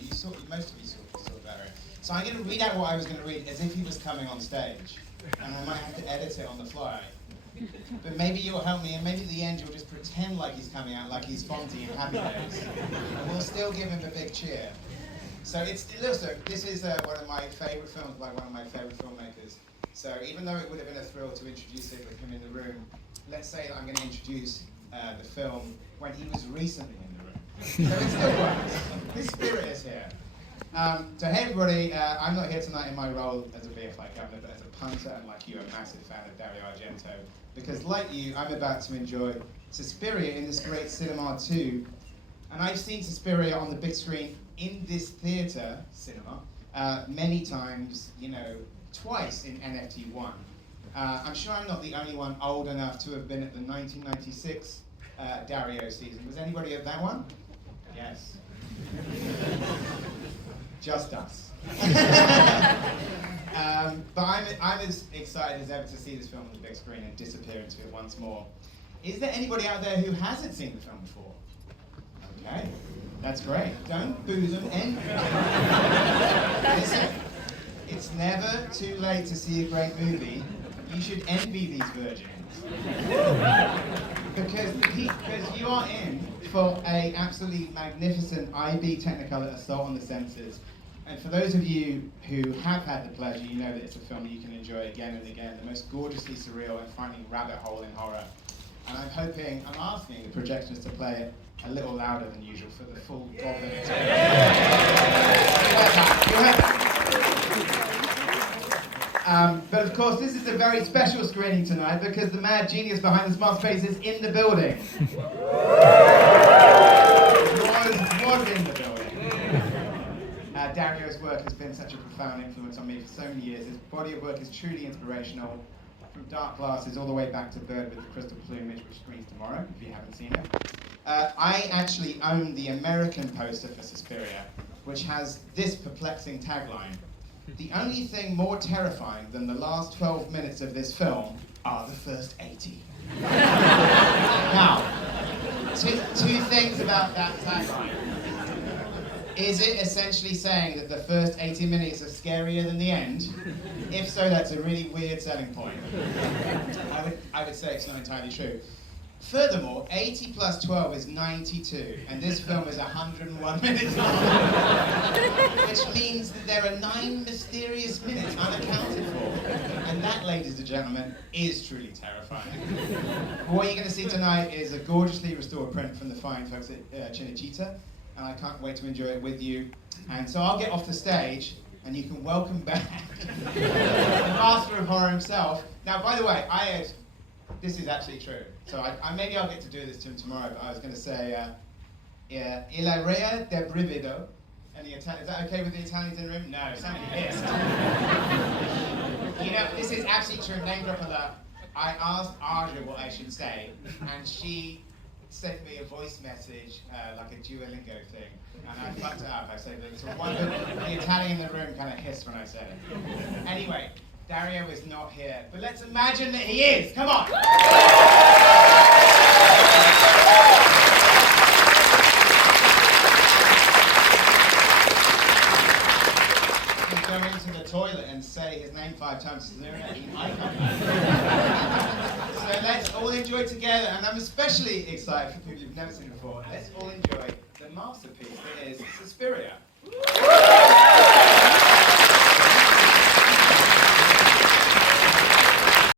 but most of you saw Dario. So I'm going to read out what I was going to read as if he was coming on stage, and I might have to edit it on the fly. But maybe you'll help me, and maybe at the end you'll just pretend like he's coming out, like he's Fonzie in Happy Days, and we'll still give him a big cheer. So this is one of my favourite films by one of my favourite filmmakers. So even though it would have been a thrill to introduce it with him in the room, let's say that I'm going to introduce the film when he was recently in the room. So it still works. His spirit is here. So hey everybody, I'm not here tonight in my role as a BFI governor, but as a punter, and like you, a massive fan of Dario Argento. Because like you, I'm about to enjoy Suspiria in this great cinema too. And I've seen Suspiria on the big screen in this theatre, cinema, many times, twice in NFT1. I'm sure I'm not the only one old enough to have been at the 1996 Dario season. Was anybody at that one? Yes. Just us. But I'm as excited as ever to see this film on the big screen and disappear into it once more. Is there anybody out there who hasn't seen the film before? Okay, that's great. Don't boo them. Listen, it's never too late to see a great movie. You should envy these virgins. Because you are in for an absolutely magnificent IB Technicolor assault on the senses. And for those of you who have had the pleasure, you know that it's a film that you can enjoy again and again, the most gorgeously surreal and frightening rabbit hole in horror. And I'm asking the projectionists to play it a little louder than usual for the full 12 minutes. But of course, this is a very special screening tonight because the mad genius behind the smart space is in the building. was in the building. Dario's work has been such a profound influence on me for so many years. His body of work is truly inspirational, from Dark Glasses all the way back to Bird with the Crystal Plumage, which screens tomorrow, if you haven't seen it. I actually own the American poster for Suspiria, which has this perplexing tagline: "The only thing more terrifying than the last 12 minutes of this film are the first 80. Now, two things about that tagline. Is it essentially saying that the first 80 minutes are scarier than the end? If so, that's a really weird selling point. I would say it's not entirely true. Furthermore, 80 plus 12 is 92, and this film is 101 minutes long, which means that there are 9 mysterious minutes unaccounted for. And that, ladies and gentlemen, is truly terrifying. What you're going to see tonight is a gorgeously restored print from the fine folks at Cinecittà, and I can't wait to enjoy it with you. And so I'll get off the stage, and you can welcome back the master of horror himself. Now, by the way, this is actually true. So maybe I'll get to do this to him tomorrow, but I was going to say, Il area del brivido. Any Italian? Is that okay with the Italians in the room? No, somebody pissed. This is actually true. Name drop alert. I asked Aja what I should say, and she sent me a voice message, like a Duolingo thing, and I fucked it up. I said that the Italian in the room kind of hissed when I said it. Anyway, Dario is not here, but let's imagine that he is. Come on! You go into the toilet and say his name 5 times, so there actually might come back. So let's all enjoy together, and I'm especially excited for people who've never seen it before. Let's all enjoy the masterpiece that is Suspiria.